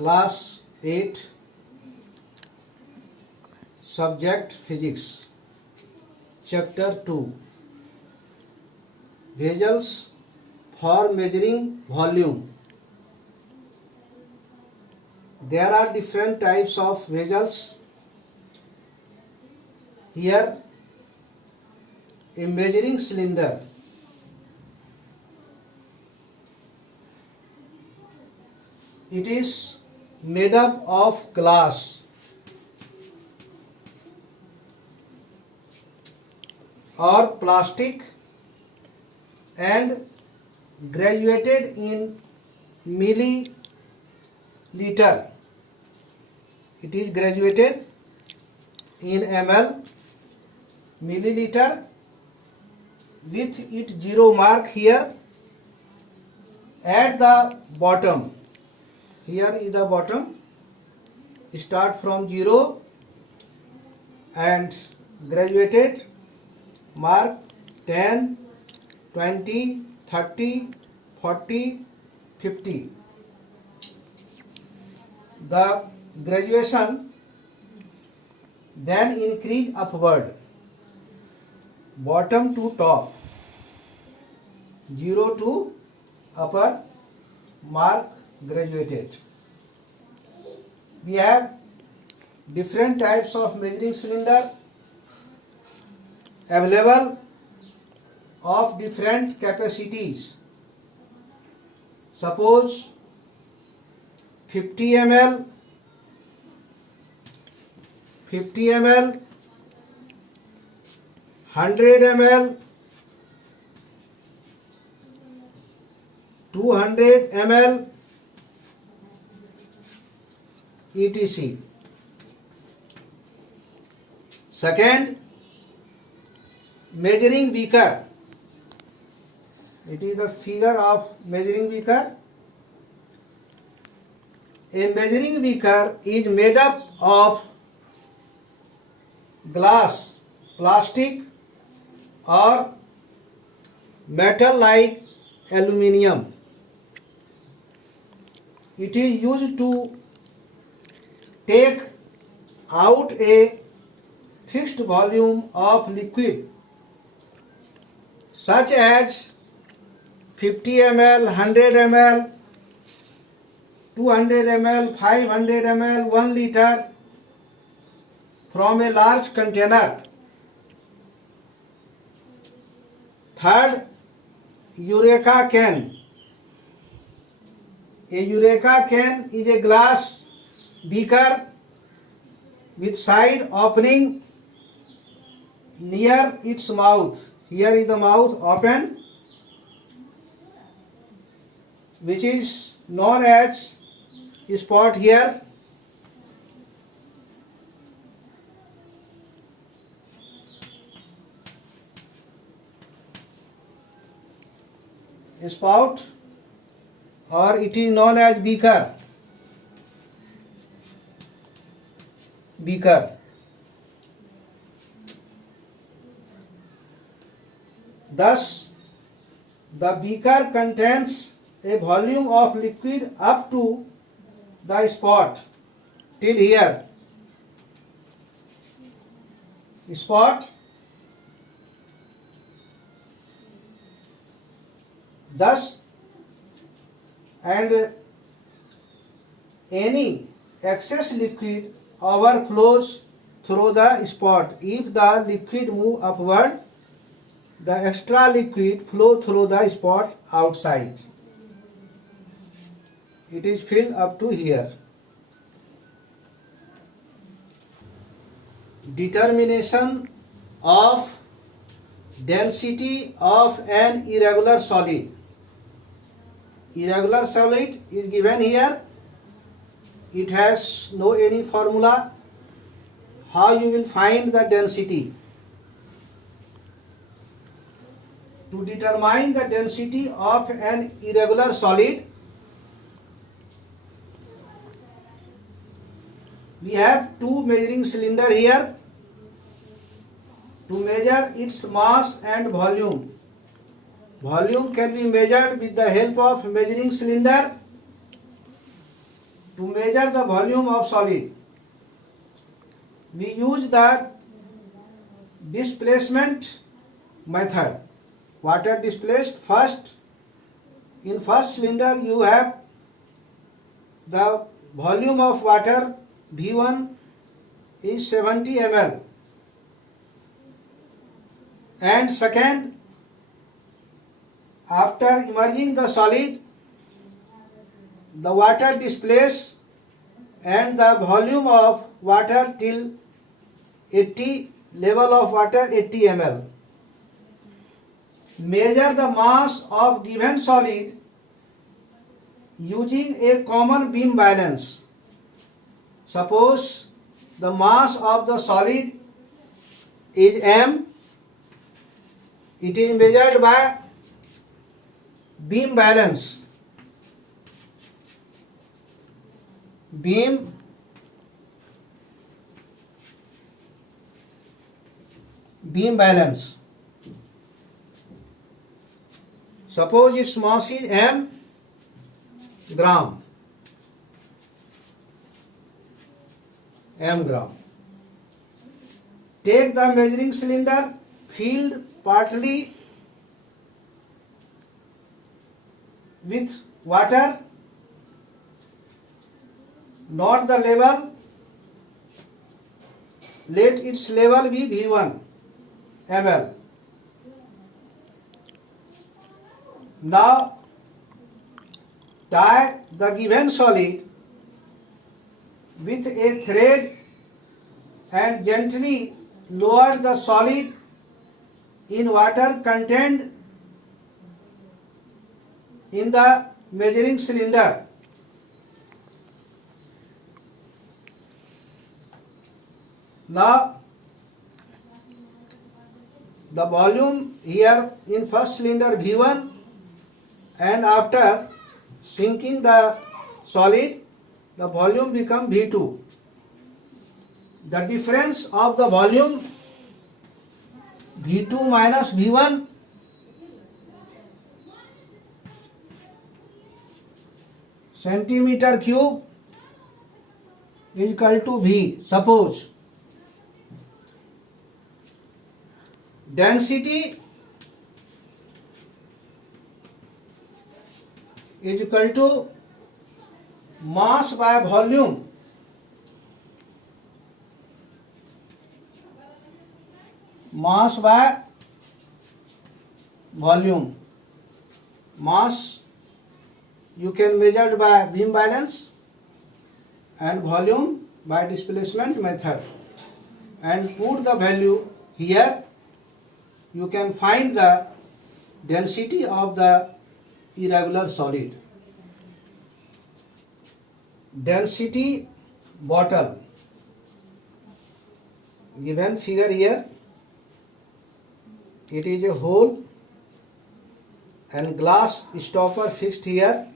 Class 8, Subject Physics, Chapter 2, Vessels for measuring volume. There are different types of vessels. Here, a measuring cylinder. It is made up of glass or plastic and graduated in milliliter. It is graduated in ml, milliliter, with its zero mark here at the bottom. Here is the bottom. Start from 0 and graduated mark 10, 20, 30, 40, 50. The graduation then increase upward, bottom to top, 0 to upper mark graduated. We have different types of measuring cylinder available of different capacities. Suppose 50 ml, 100 ml, 200 ml, etc. Second, measuring beaker. It is the figure of measuring beaker. A measuring beaker is made up of glass, plastic or metal like aluminium. It is used to take out a fixed volume of liquid such as 50 ml, 100 ml, 200 ml, 500 ml, 1 liter from a large container. Third, Eureka can. A Eureka can is a glass beaker with side opening near its mouth. Here is the mouth open, which is known as spot here. Spout, or it is known as beaker. Thus, the beaker contains a volume of liquid up to the spot till here. Spot. Thus, and any excess liquid overflows through the spot. If the liquid move upward, the extra liquid flow through the spot outside. It is filled up to here. Determination of density of an irregular solid. Irregular solid is given here. It has no any formula. How you will find the density? To determine the density of an irregular solid, we have two measuring cylinder here to measure its mass and volume. Volume can be measured with the help of measuring cylinder. To measure the volume of solid, we use the displacement method. Water displaced first. In first cylinder you have the volume of water V1 is 70 ml, and second, after immerging the solid, the water displaced and the volume of water till 80 level of water 80 ml. Measure the mass of given solid using a common beam balance. Suppose the mass of the solid is m. It is measured by beam balance. Beam balance. Suppose its mass is m gram. Take the measuring cylinder filled partly with water. Note the level. Let its level be V1 ml. Now tie the given solid with a thread and gently lower the solid in water contained in the measuring cylinder. Now the volume here in first cylinder V1, and after sinking the solid, the volume become V2. The difference of the volume V2 minus V1 centimeter cube is equal to V. Suppose density is equal to mass by volume. Mass by volume. Mass you can measure by beam balance and volume by displacement method, and put the value here. You can find the density of the irregular solid. Density bottle given figure here. It is a hole and glass stopper fixed here,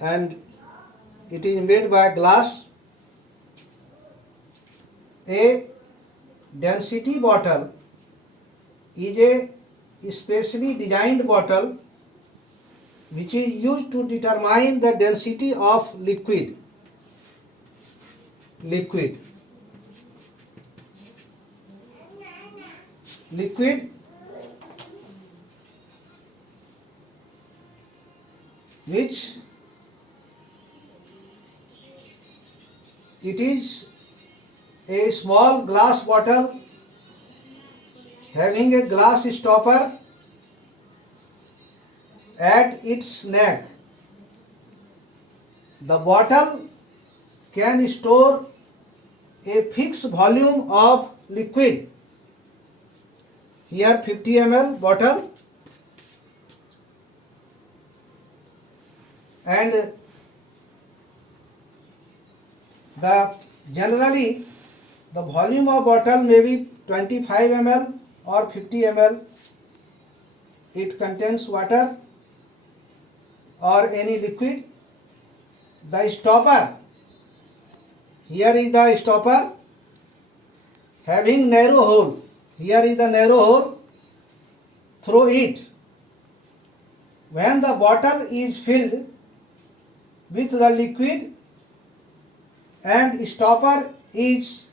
and it is made by glass. A density bottle is a specially designed bottle which is used to determine the density of liquid. Liquid which it is a small glass bottle having a glass stopper at its neck. The bottle can store a fixed volume of liquid. Here 50 ml bottle, and generally the volume of bottle may be 25 ml or 50 ml. It contains water or any liquid. The stopper, here is the stopper having narrow hole. Here is the narrow hole. Through it, when the bottle is filled, with the liquid and stopper is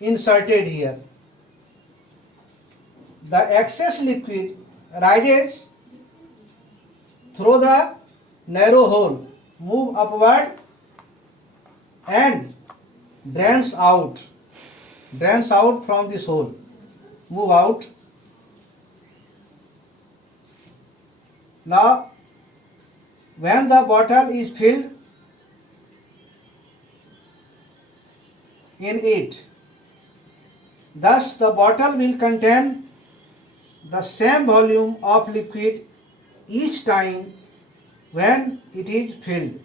inserted here. The excess liquid rises through the narrow hole, move upward and drains out from this hole, move out. Now when the bottle is filled in it, thus the bottle will contain the same volume of liquid each time when it is filled.